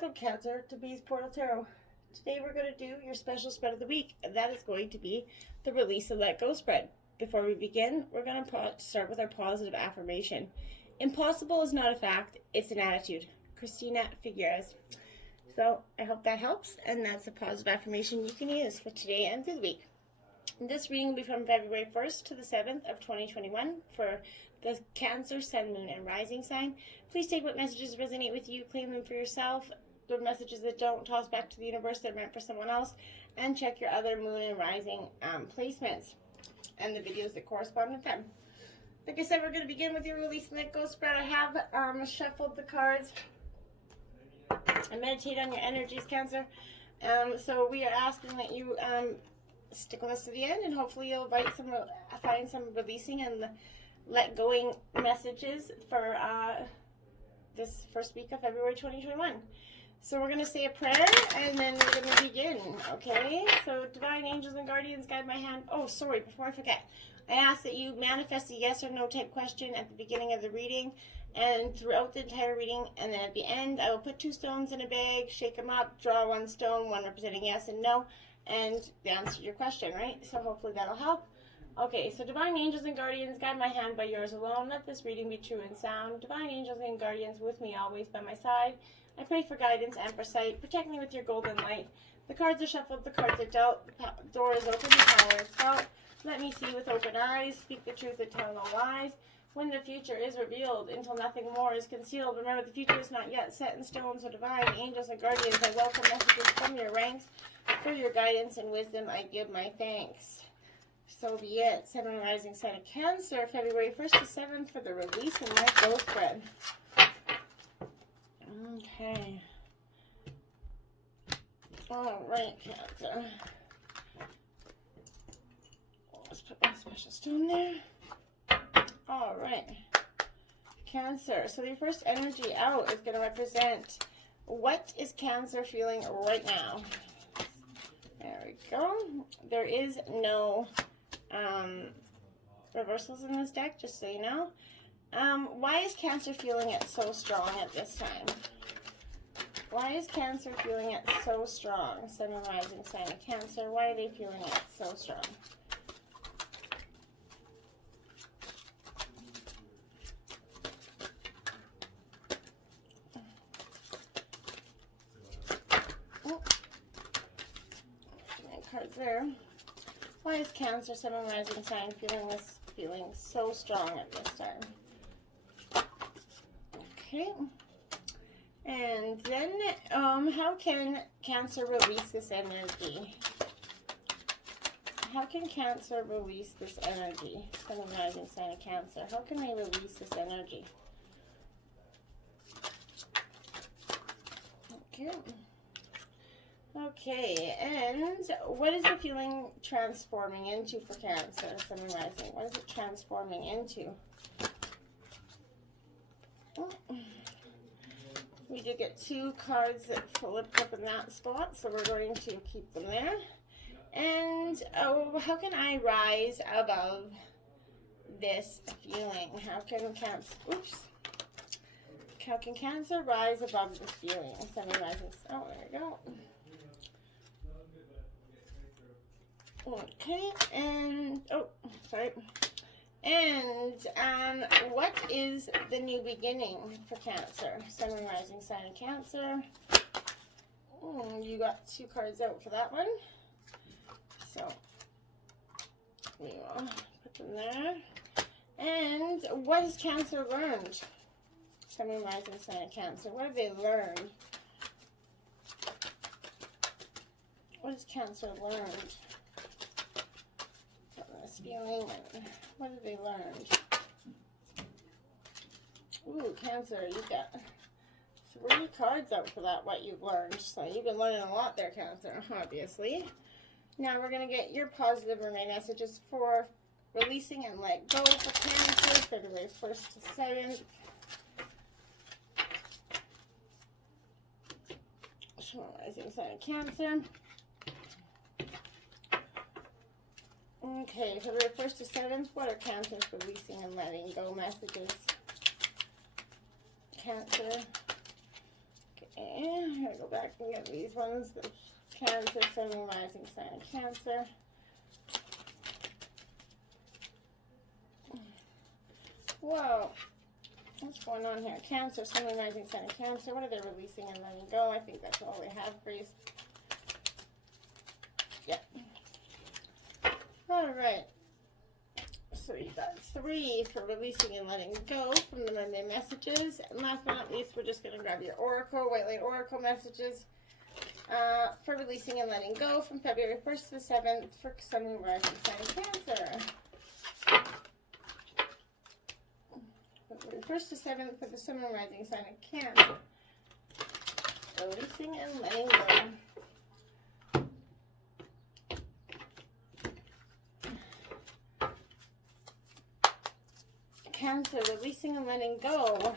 Welcome, Cancer, to Bees Portal Tarot. Today we're going to do your special spread of the week, and that is going to be the Release and Let Go spread. Before we begin, we're going to start with our positive affirmation. Impossible is not a fact, it's an attitude. Christina Figueres. So I hope that helps, and that's a positive affirmation you can use for today and for the week. This reading will be from February 1st to the 7th of 2021 for the Cancer, Sun, Moon, and Rising sign. Please take what messages resonate with you, claim them for yourself. The messages that don't, toss back to the universe that are meant for someone else, and check your other Moon and Rising placements and the videos that correspond with them. Like I said, we're going to begin with your Release and Let Go spread. I have shuffled the cards and meditate on your energies, Cancer. So we are asking that you stick with us to the end, and hopefully you'll find some releasing and let going messages for this first week of February 2021. So we're going to say a prayer, and then we're going to begin, okay? So divine angels and guardians, guide my hand. Oh, sorry, before I forget, I ask that you manifest a yes or no type question at the beginning of the reading and throughout the entire reading, and then at the end I will put 2 stones in a bag, shake them up, draw 1 stone, 1 representing yes and no, and answer your question, right? So hopefully that'll help. Okay, so divine angels and guardians, guide my hand by yours alone. Let this reading be true and sound. Divine angels and guardians with me always by my side. I pray for guidance and for sight. Protect me with your golden light. The cards are shuffled, the cards are dealt. The door is open, the power is felt. Let me see with open eyes. Speak the truth and tell no lies. When the future is revealed, until nothing more is concealed. Remember, the future is not yet set in stone. So divine angels and guardians, I welcome messages from your ranks. For your guidance and wisdom, I give my thanks. So be it. Sun and Rising sign of Cancer, February 1st to 7th for the Release and Let Go spread. Okay. All right, Cancer. Let's put my special stone there. All right. Cancer. So your first energy out is going to represent what is Cancer feeling right now. There we go. There is no reversals in this deck, just so you know. Why is Cancer feeling it so strong at this time? Why is Cancer feeling it so strong? Sun and Rising sign of Cancer. Why are they feeling it so strong? Oh. Cards there. Why is Cancer, Sun and Rising sign feeling so strong at this time? Okay. And then, how can Cancer release this energy? How can Cancer release this energy? Sun and Rising sign of Cancer. How can they release this energy? Okay. Okay, and what is the feeling transforming into for Cancer, Sun and Rising? What is it transforming into? Oh. We did get 2 cards that flipped up in that spot, so we're going to keep them there. And how can I rise above this feeling? How can Cancer rise above this feeling? Sun and Rising. Oh, there we go. Okay, and and what is the new beginning for Cancer? Sun and Rising sign of Cancer. You got 2 cards out for that one, so we will put them there. And what has Cancer learned? Sun and Rising sign of Cancer. What have they learned? What has Cancer learned? Feeling, what have they learned? Ooh, Cancer, you got 3 cards out for that, what you've learned. So you've been learning a lot there, Cancer, obviously. Now we're going to get your positive and main messages for releasing and let go for Cancer, February 1st to 7th. Sun and Rising sign of Cancer. Okay, February 1st to 7th, what are Cancer's releasing and letting go messages? Cancer. Okay, gotta go back and get these ones. The Cancer, Sun, Moon, Rising sign of Cancer. Whoa. What's going on here? Cancer, Sun, Moon, Rising sign of Cancer. What are they releasing and letting go? I think that's all they have for you. Yep. All right. So you got 3 for releasing and letting go from the Monday messages. And last but not least, we're just going to grab your Oracle, White Light Oracle messages for releasing and letting go from February 1st to the 7th for Sun, Moon, Rising sign of Cancer. February 1st to 7th for the Sun, Moon, Rising sign of Cancer. Releasing and letting go. Cancer, releasing and letting go.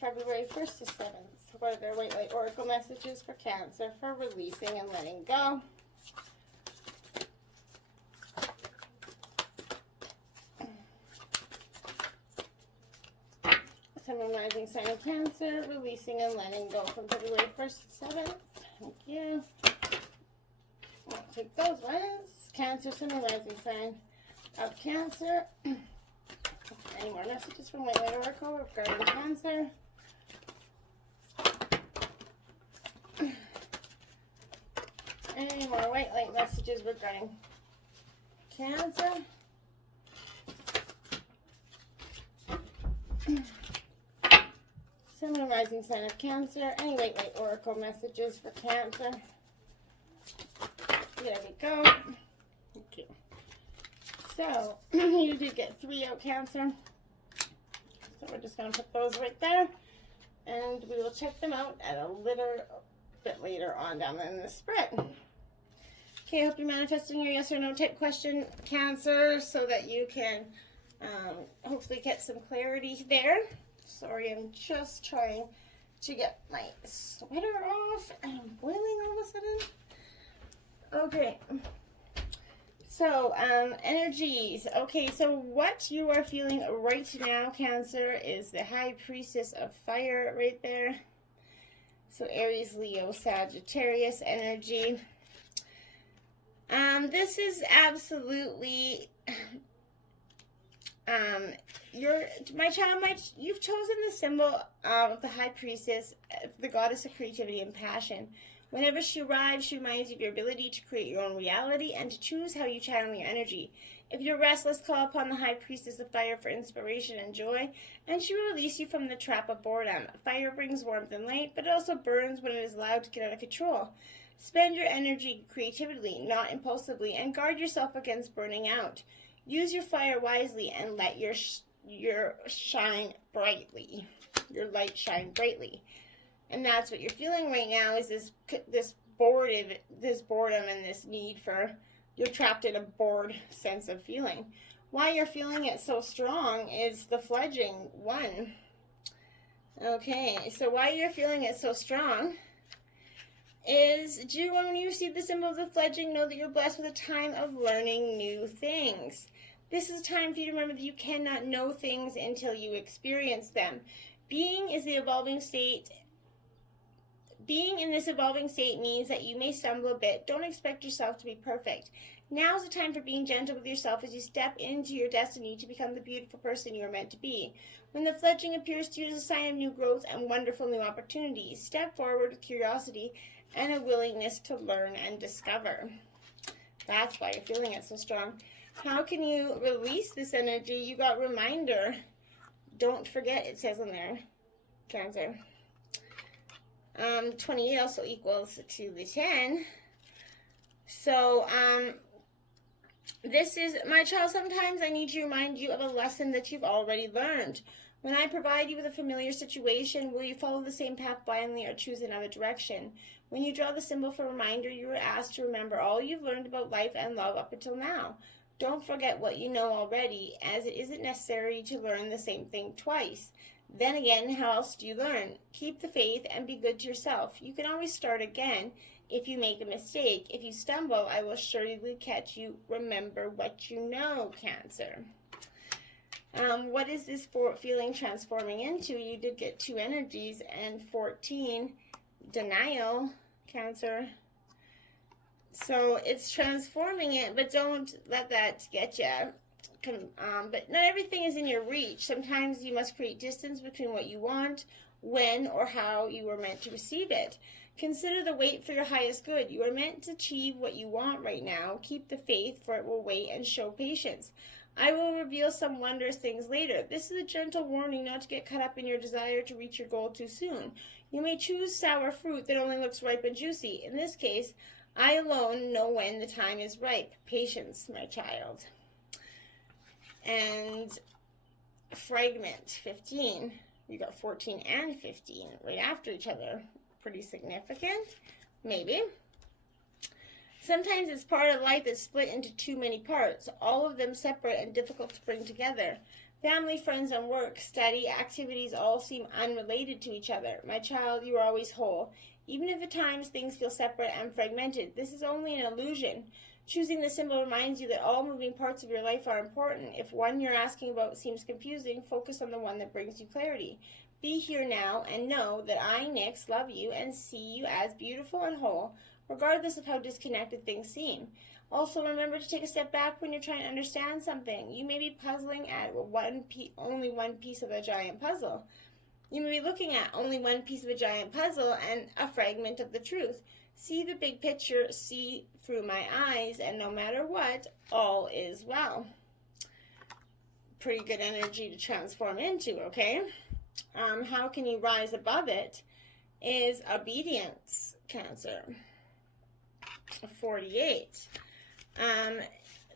February 1st to 7th. What are their White Light Oracle messages for Cancer for releasing and letting go? Sun, Moon, Rising sign of Cancer, releasing and letting go from February 1st to 7th. Thank you. I'll take those ones. Cancer, Sun, Moon, Rising sign of Cancer. Any more messages from White Light Oracle regarding Cancer? Any more White Light messages regarding Cancer? Sun, Moon, Rising sign of Cancer. Any White Light Oracle messages for Cancer? There we go. Okay. So, you did get 3 out, Cancer. So we're just going to put those right there. And we will check them out at a little bit later on down in the spread. Okay, I hope you're manifesting your yes or no type question, Cancer, so that you can hopefully get some clarity there. Sorry, I'm just trying to get my sweater off. And I'm boiling all of a sudden. Okay. So, energies. Okay, so what you are feeling right now, Cancer, is the High Priestess of Fire right there. So, Aries, Leo, Sagittarius energy. This is absolutely, my child, you've chosen the symbol of the High Priestess, the goddess of creativity and passion. Whenever she arrives, she reminds you of your ability to create your own reality and to choose how you channel your energy. If you're restless, call upon the High Priestess of Fire for inspiration and joy, and she will release you from the trap of boredom. Fire brings warmth and light, but it also burns when it is allowed to get out of control. Spend your energy creatively, not impulsively, and guard yourself against burning out. Use your fire wisely and let your shine brightly. Your light shine brightly. And that's what you're feeling right now, is this boredom and this need for, you're trapped in a bored sense of feeling. Why you're feeling it so strong is the fledging one. Okay, so why you're feeling it so strong is, when you see the symbol of the fledgling, know that you're blessed with a time of learning new things. This is a time for you to remember that you cannot know things until you experience them. Being in this evolving state means that you may stumble a bit. Don't expect yourself to be perfect. Now is the time for being gentle with yourself as you step into your destiny to become the beautiful person you are meant to be. When the fledgling appears to you as a sign of new growth and wonderful new opportunities, step forward with curiosity and a willingness to learn and discover. That's why you're feeling it so strong. How can you release this energy? You got reminder. Don't forget, it says in there, Cancer. 28 also equals to the 10. So, this is, my child, sometimes I need to remind you of a lesson that you've already learned. When I provide you with a familiar situation, will you follow the same path blindly or choose another direction? When you draw the symbol for reminder, you are asked to remember all you've learned about life and love up until now. Don't forget what you know already, as it isn't necessary to learn the same thing twice. Then again, how else do you learn? Keep the faith and be good to yourself. You can always start again if you make a mistake. If you stumble, I will surely catch you. Remember what you know, Cancer. What is this feeling transforming into? You did get 2 energies, and 14 denial, Cancer. So it's transforming it, but don't let that get you. But not everything is in your reach. Sometimes you must create distance between what you want, when or how you were meant to receive it. Consider the wait for your highest good. You are meant to achieve what you want right now. Keep the faith, for it will wait, and show patience. I will reveal some wondrous things later. This is a gentle warning not to get caught up in your desire to reach your goal too soon. You may choose sour fruit that only looks ripe and juicy. In this case, I alone know when the time is ripe. Patience, my child. And fragment 15. We got 14 and 15 right after each other. Pretty significant, maybe. Sometimes it's part of life that's split into too many parts, all of them separate and difficult to bring together. Family, friends, and work, study, activities all seem unrelated to each other. My child, you are always whole. Even if at times things feel separate and fragmented, this is only an illusion. Choosing the symbol reminds you that all moving parts of your life are important. If one you're asking about seems confusing, focus on the one that brings you clarity. Be here now and know that I, Nyx, love you and see you as beautiful and whole, regardless of how disconnected things seem. Also, remember to take a step back when you're trying to understand something. You may be puzzling at only one piece of a giant puzzle. You may be looking at only one piece of a giant puzzle and a fragment of the truth. See the big picture, see through my eyes, and no matter what, all is well. Pretty good energy to transform into, okay? How can you rise above it is obedience, Cancer. 48.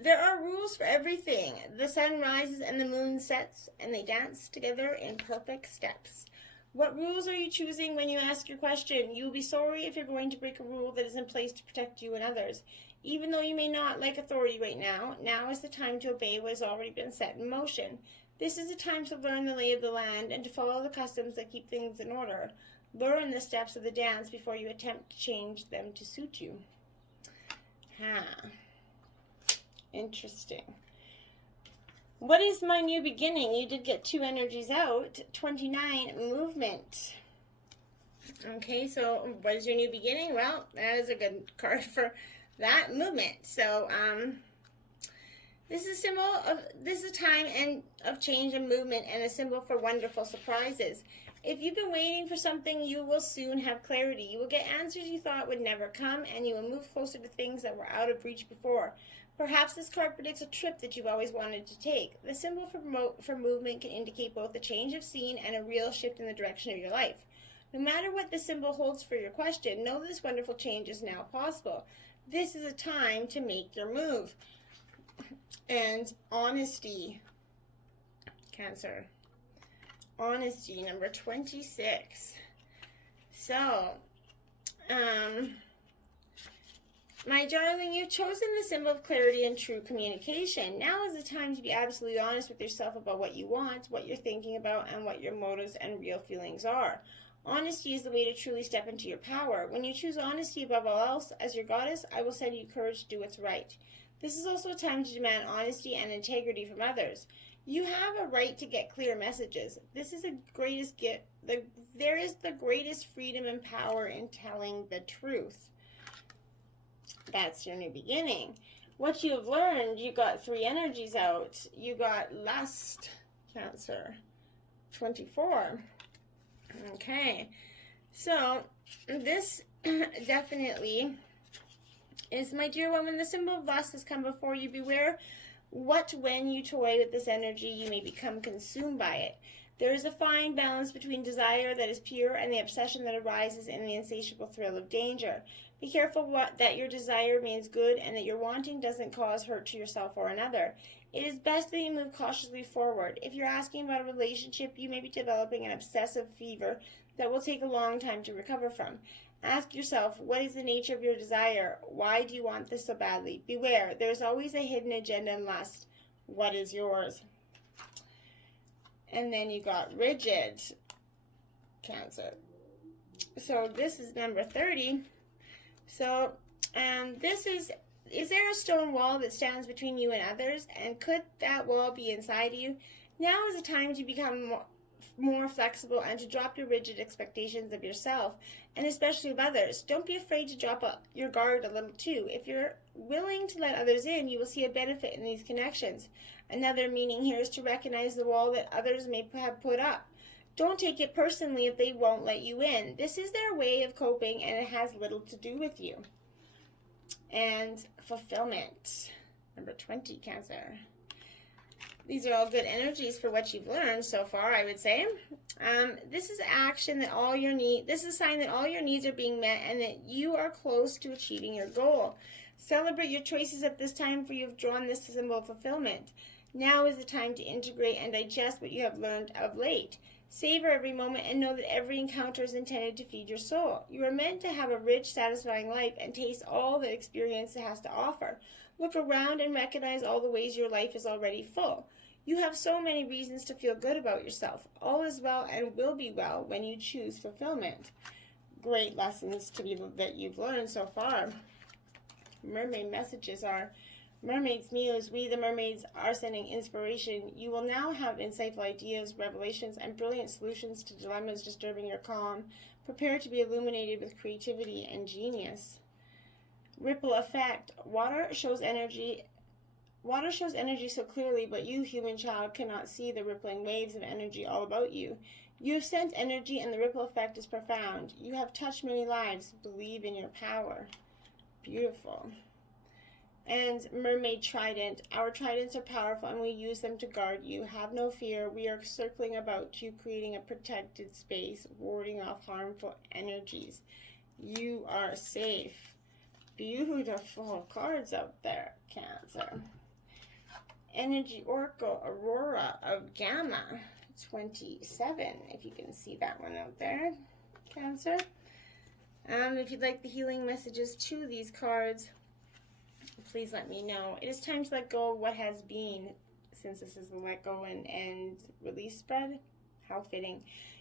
There are rules for everything. The sun rises and the moon sets, and they dance together in perfect steps. What rules are you choosing when you ask your question? You will be sorry if you're going to break a rule that is in place to protect you and others. Even though you may not like authority right now, now is the time to obey what has already been set in motion. This is the time to learn the lay of the land and to follow the customs that keep things in order. Learn the steps of the dance before you attempt to change them to suit you. Interesting. What is my new beginning? You did get 2 energies out. 29, movement. Okay, so what is your new beginning? Well, that is a good card for that, movement. So, this is a time of change and movement, and a symbol for wonderful surprises. If you've been waiting for something, you will soon have clarity. You will get answers you thought would never come, and you will move closer to things that were out of reach before. Perhaps this card predicts a trip that you've always wanted to take. The symbol for movement can indicate both a change of scene and a real shift in the direction of your life. No matter what the symbol holds for your question, know this wonderful change is now possible. This is a time to make your move. And honesty, Cancer. Honesty, number 26. So, my darling, you've chosen the symbol of clarity and true communication. Now is the time to be absolutely honest with yourself about what you want, what you're thinking about, and what your motives and real feelings are. Honesty is the way to truly step into your power. When you choose honesty above all else, as your goddess, I will send you courage to do what's right. This is also a time to demand honesty and integrity from others. You have a right to get clear messages. This is the greatest gift. There is the greatest freedom and power in telling the truth. That's your new beginning. What you have learned, you got 3 energies out. You got lust, Cancer. 24. Okay. So, this definitely is, my dear woman, the symbol of lust has come before you. Beware when you toy with this energy, you may become consumed by it. There is a fine balance between desire that is pure and the obsession that arises in the insatiable thrill of danger. Be careful that your desire means good and that your wanting doesn't cause hurt to yourself or another. It is best that you move cautiously forward. If you're asking about a relationship, you may be developing an obsessive fever that will take a long time to recover from. Ask yourself, what is the nature of your desire? Why do you want this so badly? Beware, there's always a hidden agenda in lust. What is yours? And then you got rigid, Cancer. So this is number 30. So, this is there a stone wall that stands between you and others? And could that wall be inside you? Now is the time to become more flexible and to drop your rigid expectations of yourself and especially of others. Don't be afraid to drop up your guard a little too. If you're willing to let others in, you will see a benefit in these connections. Another meaning here is to recognize the wall that others may have put up. Don't take it personally if they won't let you in. This is their way of coping and it has little to do with you. And fulfillment. Number 20, Cancer. These are all good energies for what you've learned so far, I would say. This is action that all your need. This is a sign that all your needs are being met and that you are close to achieving your goal. Celebrate your choices at this time, for you have drawn this symbol of fulfillment. Now is the time to integrate and digest what you have learned of late. Savor every moment and know that every encounter is intended to feed your soul. You are meant to have a rich, satisfying life and taste all the experience it has to offer. Look around and recognize all the ways your life is already full. You have so many reasons to feel good about yourself. All is well and will be well when you choose fulfillment. Great lessons that you've learned so far. Mermaid messages are, Mermaids Muse, we the mermaids are sending inspiration. You will now have insightful ideas, revelations, and brilliant solutions to dilemmas disturbing your calm. Prepare to be illuminated with creativity and genius. Ripple effect. Water shows energy so clearly, but you, human child, cannot see the rippling waves of energy all about you. You have sent energy and the ripple effect is profound. You have touched many lives. Believe in your power. Beautiful. And Mermaid Trident. Our tridents are powerful and we use them to guard you. Have no fear. We are circling about you, creating a protected space, warding off harmful energies. You are safe. Beautiful cards out there, Cancer. Energy Oracle, Aurora of Gamma, 27, if you can see that one out there, Cancer. If you'd like the healing messages to these cards, please let me know. It is time to let go of what has been, since this is the let go and release spread. How fitting.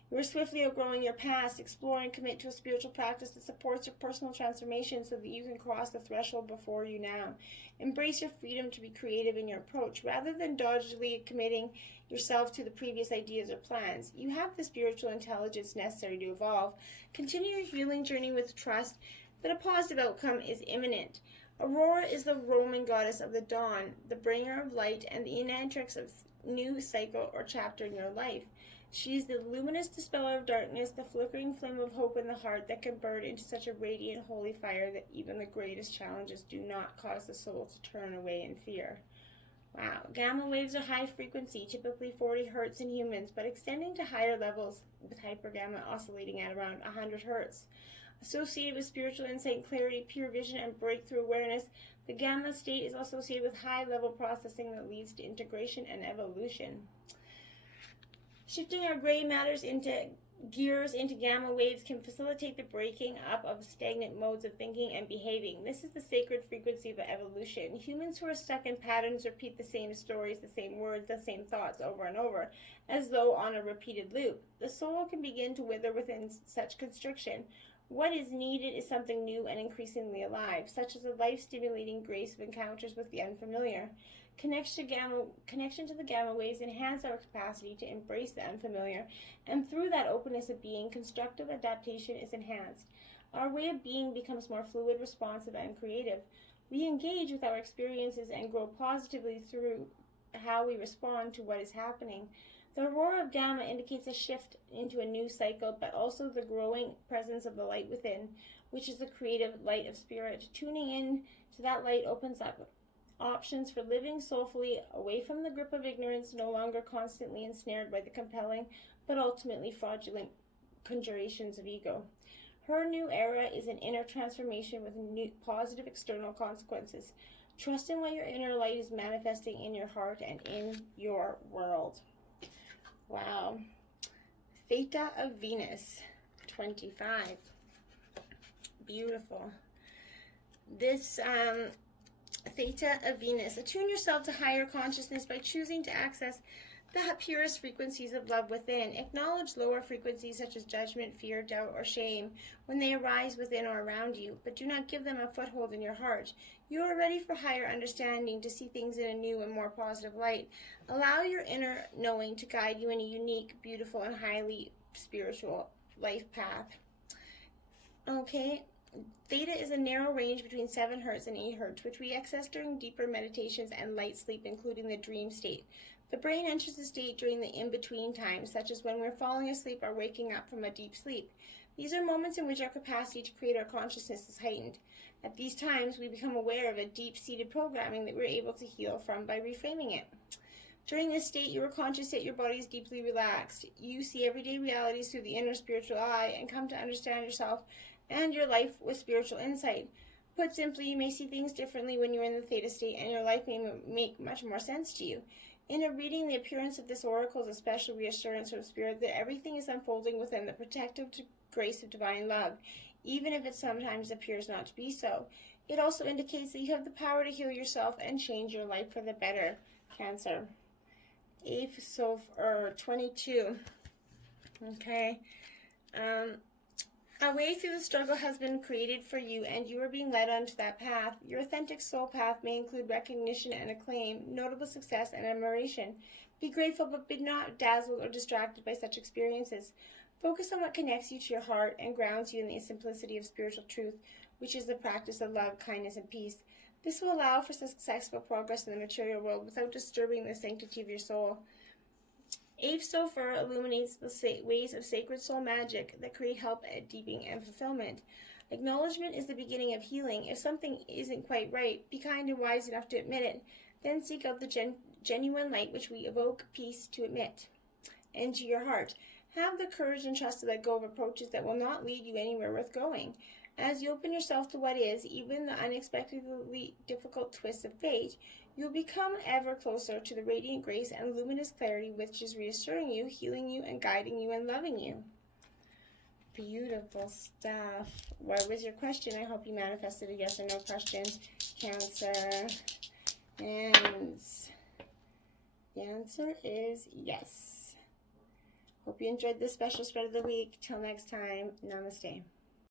You are swiftly outgrowing your past. Explore and commit to a spiritual practice that supports your personal transformation so that you can cross the threshold before you now. Embrace your freedom to be creative in your approach rather than doggedly committing yourself to the previous ideas or plans. You have the spiritual intelligence necessary to evolve. Continue your healing journey with trust that a positive outcome is imminent. Aurora is the Roman goddess of the dawn, the bringer of light, and the enatrix of new cycle or chapter in your life. She is the luminous dispeller of darkness, the flickering flame of hope in the heart that can burn into such a radiant holy fire that even the greatest challenges do not cause the soul to turn away in fear. Wow. Gamma waves are high frequency, typically 40 hertz in humans, but extending to higher levels with hypergamma oscillating at around 100 hertz. Associated with spiritual insight, clarity, pure vision, and breakthrough awareness, the gamma state is associated with high-level processing that leads to integration and evolution. Shifting our gray matters into gears into gamma waves can facilitate the breaking up of stagnant modes of thinking and behaving. This is the sacred frequency of evolution. Humans who are stuck in patterns repeat the same stories, the same words, the same thoughts over and over, as though on a repeated loop. The soul can begin to wither within such constriction. What is needed is something new and increasingly alive, such as a life-stimulating grace of encounters with the unfamiliar. Connection to the gamma waves enhance our capacity to embrace the unfamiliar, and through that openness of being, constructive adaptation is enhanced. Our way of being becomes more fluid, responsive, and creative. We engage with our experiences and grow positively through how we respond to what is happening. The aurora of gamma indicates a shift into a new cycle, but also the growing presence of the light within, which is the creative light of spirit. Tuning in to that light opens up options for living soulfully, away from the grip of ignorance, no longer constantly ensnared by the compelling but ultimately fraudulent conjurations of ego. Her new era is an inner transformation with new positive external consequences. Trust in what your inner light is manifesting in your heart and in your world. Wow. Theta of Venus, 25. Beautiful. This Theta of Venus. Attune yourself to higher consciousness by choosing to access the purest frequencies of love within. Acknowledge lower frequencies such as judgment, fear, doubt, or shame when they arise within or around you, but do not give them a foothold in your heart. You are ready for higher understanding, to see things in a new and more positive light. Allow your inner knowing to guide you in a unique, beautiful, and highly spiritual life path. Okay, theta is a narrow range between 7 Hz and 8 Hz, which we access during deeper meditations and light sleep, including the dream state. The brain enters the state during the in-between times, such as when we're falling asleep or waking up from a deep sleep. These are moments in which our capacity to create our consciousness is heightened. At these times, we become aware of a deep-seated programming that we're able to heal from by reframing it. During this state, you are conscious that your body is deeply relaxed. You see everyday realities through the inner spiritual eye and come to understand yourself and your life with spiritual insight. Put simply, you may see things differently when you're in the theta state, and your life may make much more sense to you. In a reading, the appearance of this oracle is a special reassurance from Spirit that everything is unfolding within the protective grace of divine love, even if it sometimes appears not to be so. It also indicates that you have the power to heal yourself and change your life for the better. Cancer. 22. Okay. A way through the struggle has been created for you, and you are being led onto that path. Your authentic soul path may include recognition and acclaim, notable success and admiration. Be grateful, but be not dazzled or distracted by such experiences. Focus on what connects you to your heart and grounds you in the simplicity of spiritual truth, which is the practice of love, kindness, and peace. This will allow for successful progress in the material world without disturbing the sanctity of your soul. Ave Sofer illuminates the ways of sacred soul magic that create help at deepening and fulfillment. Acknowledgement is the beginning of healing. If something isn't quite right, be kind and wise enough to admit it. Then seek out the genuine light which we evoke peace to admit into your heart. Have the courage and trust to let go of approaches that will not lead you anywhere worth going. As you open yourself to what is, even the unexpectedly difficult twists of fate, you will become ever closer to the radiant grace and luminous clarity which is reassuring you, healing you, and guiding you and loving you. Beautiful stuff. What was your question? I hope you manifested a yes or no question. Cancer. And the answer is yes. Hope you enjoyed this special spread of the week. Till next time, namaste.